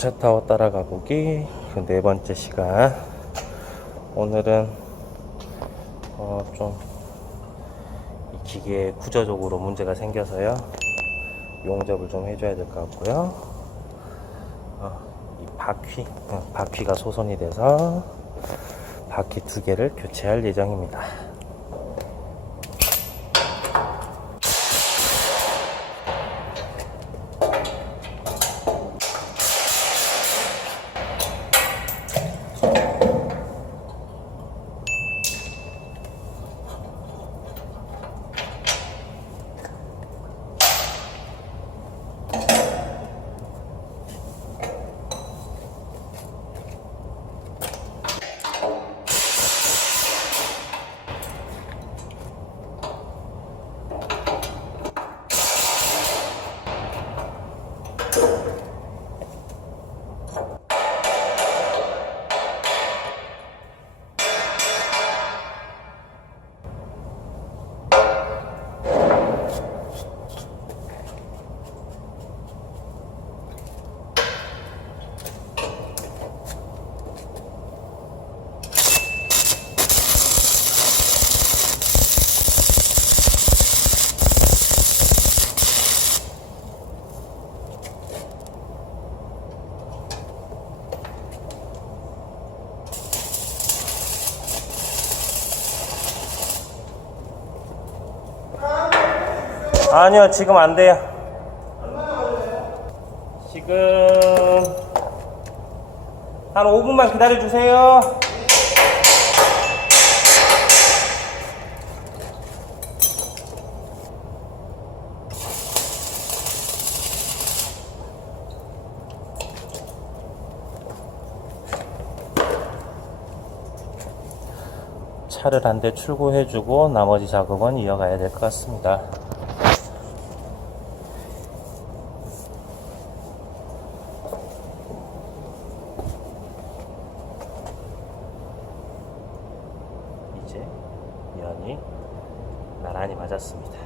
주차 타워 따라가 보기. 그 네 번째 시간. 오늘은 어좀이 기계에 구조적으로 문제가 생겨서요. 용접을 좀 해줘야 될 것 같고요. 어, 이 바퀴 어, 바퀴가 소선이 돼서 바퀴 두 개를 교체할 예정입니다 아니요, 지금 안 돼요. 지금 한 5분만 기다려 주세요. 차를 한 대 출고해주고 나머지 작업은 이어가야 될 것 같습니다. 이제 면이 나란히 맞았습니다.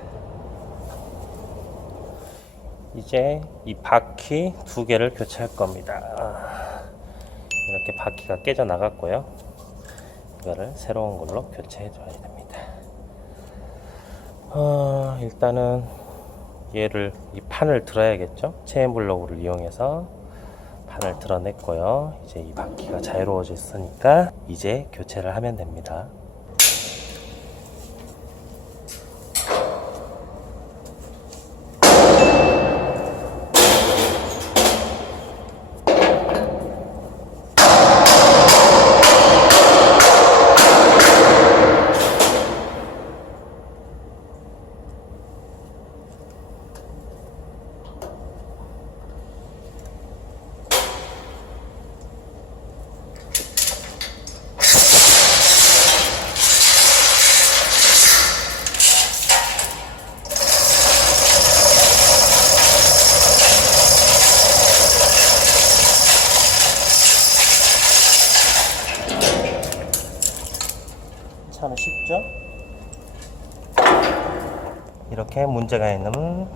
이제 이 바퀴 두 개를 교체할 겁니다. 이렇게 바퀴가 깨져 나갔고요. 이거를 새로운 걸로 교체해 줘야 됩니다. 어, 일단은 얘를 이 판을 들어야겠죠. 체인 블록을 이용해서 판을 드러냈고요. 이제 이 바퀴가 자유로워졌으니까 이제 교체를 하면 됩니다. 이렇게 문제가 있는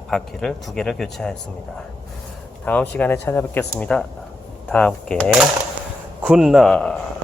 바퀴를 두 개를 교체하였습니다. 다음 시간에 찾아뵙겠습니다. 다 함께 굿나